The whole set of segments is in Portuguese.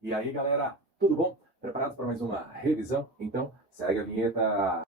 E aí, galera, tudo bom? Preparados para mais uma revisão? Então, segue a vinheta.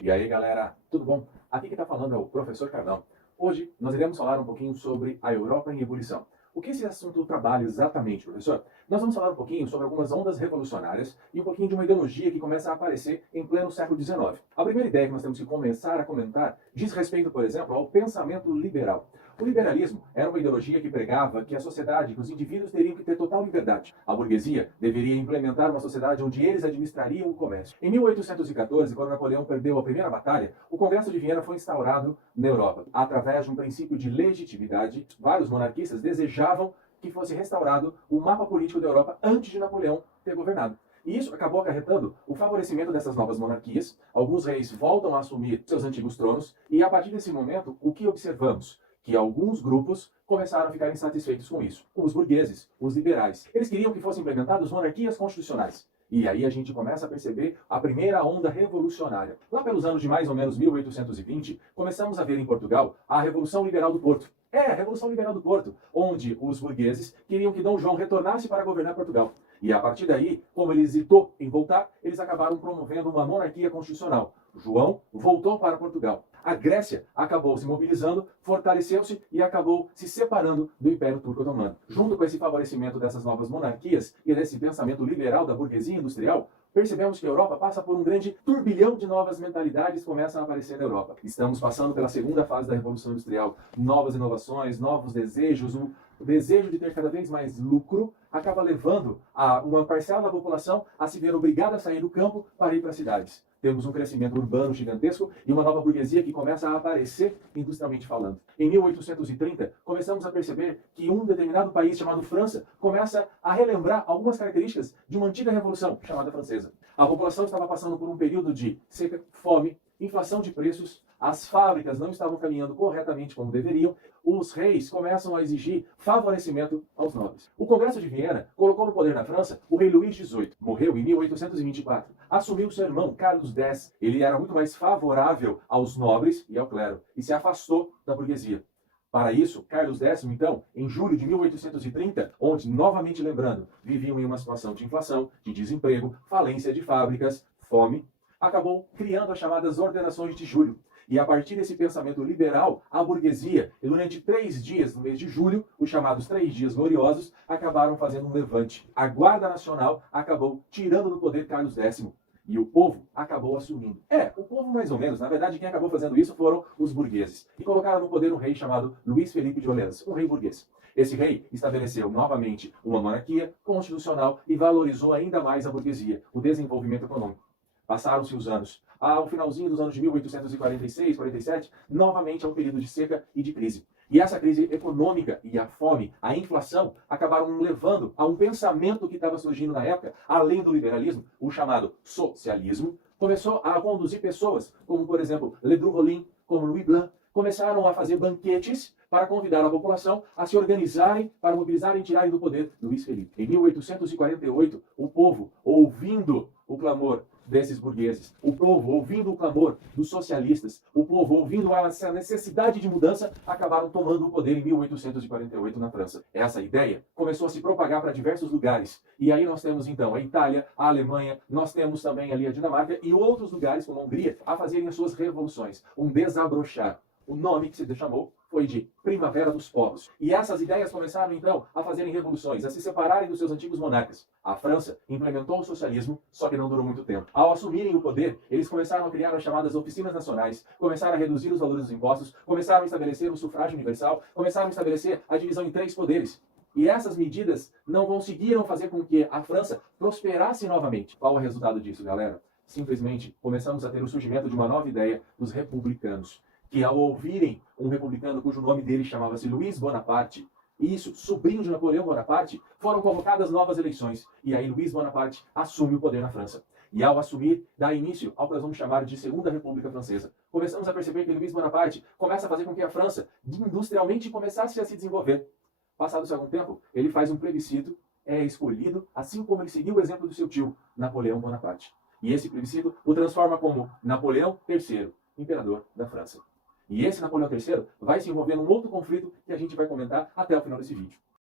E aí, galera, tudo bom? Aqui que está falando é o professor Carnão. Hoje nós iremos falar um pouquinho sobre a Europa em ebulição. O que esse assunto trabalha exatamente, professor? Nós vamos falar um pouquinho sobre algumas ondas revolucionárias e um pouquinho de uma ideologia que começa a aparecer em pleno século XIX. A primeira ideia que nós temos que começar a comentar diz respeito, por exemplo, ao pensamento liberal. O liberalismo era uma ideologia que pregava que a sociedade, que os indivíduos teriam que ter total liberdade. A burguesia deveria implementar uma sociedade onde eles administrariam o comércio. Em 1814, quando Napoleão perdeu a primeira batalha, o Congresso de Viena foi instaurado na Europa. Através de um princípio de legitimidade, vários monarquistas desejavam que fosse restaurado o mapa político da Europa antes de Napoleão ter governado. E isso acabou acarretando o favorecimento dessas novas monarquias. Alguns reis voltam a assumir seus antigos tronos, e a partir desse momento, o que observamos? Que alguns grupos começaram a ficar insatisfeitos com isso. Os burgueses, os liberais. Eles queriam que fossem implementadas monarquias constitucionais. E aí a gente começa a perceber a primeira onda revolucionária. Lá pelos anos de mais ou menos 1820, começamos a ver em Portugal a Revolução Liberal do Porto. A Revolução Liberal do Porto, onde os burgueses queriam que Dom João retornasse para governar Portugal. E a partir daí, como ele hesitou em voltar, eles acabaram promovendo uma monarquia constitucional. João voltou para Portugal. A Grécia acabou se mobilizando, fortaleceu-se e acabou se separando do Império Turco-Otomano. Junto com esse favorecimento dessas novas monarquias e desse pensamento liberal da burguesia industrial, percebemos que a Europa passa por um grande turbilhão de novas mentalidades que começam a aparecer na Europa. Estamos passando pela segunda fase da Revolução Industrial. Novas inovações, novos desejos, o desejo de ter cada vez mais lucro acaba levando uma parcela da população a se ver obrigada a sair do campo para ir para as cidades. Temos um crescimento urbano gigantesco e uma nova burguesia que começa a aparecer industrialmente falando. Em 1830, começamos a perceber que um determinado país chamado França começa a relembrar algumas características de uma antiga revolução chamada francesa. A população estava passando por um período de seca, fome, inflação de preços, as fábricas não estavam caminhando corretamente como deveriam, os reis começam a exigir favorecimento aos nobres. O Congresso de Viena colocou no poder na França o rei Luís XVIII, morreu em 1824. Assumiu seu irmão Carlos X, ele era muito mais favorável aos nobres e ao clero, e se afastou da burguesia. Para isso, Carlos X, então, em julho de 1830, onde, novamente lembrando, viviam em uma situação de inflação, de desemprego, falência de fábricas, fome, acabou criando as chamadas Ordenações de Julho. E a partir desse pensamento liberal, a burguesia, e durante 3 dias no mês de julho, os chamados 3 dias gloriosos, acabaram fazendo um levante. A Guarda Nacional acabou tirando do poder Carlos X. E o povo acabou assumindo. O povo mais ou menos. Na verdade, quem acabou fazendo isso foram os burgueses. E colocaram no poder um rei chamado Luís Felipe de Orleans, um rei burguês. Esse rei estabeleceu novamente uma monarquia constitucional e valorizou ainda mais a burguesia, o desenvolvimento econômico. Passaram-se os anos. Ao finalzinho dos anos de 1846, 47, novamente é um período de seca e de crise. E essa crise econômica e a fome, a inflação, acabaram levando a um pensamento que estava surgindo na época, além do liberalismo, o chamado socialismo, começou a conduzir pessoas, como por exemplo Ledru Rollin, como Louis Blanc, começaram a fazer banquetes para convidar a população a se organizarem para mobilizarem e tirarem do poder Luís Felipe. Em 1848, o povo, ouvindo o clamor desses burgueses, o povo ouvindo o clamor dos socialistas, o povo ouvindo essa necessidade de mudança, acabaram tomando o poder em 1848 na França. Essa ideia começou a se propagar para diversos lugares. E aí nós temos então a Itália, a Alemanha, nós temos também ali a Dinamarca e outros lugares como a Hungria a fazerem as suas revoluções, um desabrochar. O nome que se chamou foi de Primavera dos Povos. E essas ideias começaram, então, a fazerem revoluções, a se separarem dos seus antigos monarcas. A França implementou o socialismo, só que não durou muito tempo. Ao assumirem o poder, eles começaram a criar as chamadas oficinas nacionais, começaram a reduzir os valores dos impostos, começaram a estabelecer o sufrágio universal, começaram a estabelecer a divisão em 3 poderes. E essas medidas não conseguiram fazer com que a França prosperasse novamente. Qual o resultado disso, galera? Simplesmente começamos a ter o surgimento de uma nova ideia dos republicanos, que ao ouvirem um republicano cujo nome dele chamava-se Luís Bonaparte, isso, sobrinho de Napoleão Bonaparte, foram convocadas novas eleições. E aí Luís Bonaparte assume o poder na França. E ao assumir, dá início ao que nós vamos chamar de Segunda República Francesa. Começamos a perceber que Luís Bonaparte começa a fazer com que a França, industrialmente, começasse a se desenvolver. Passado-se algum tempo, ele faz um plebiscito, é escolhido, assim como ele seguiu o exemplo do seu tio, Napoleão Bonaparte. E esse plebiscito o transforma como Napoleão III, imperador da França. E esse Napoleão III vai se envolver num outro conflito que a gente vai comentar até o final desse vídeo.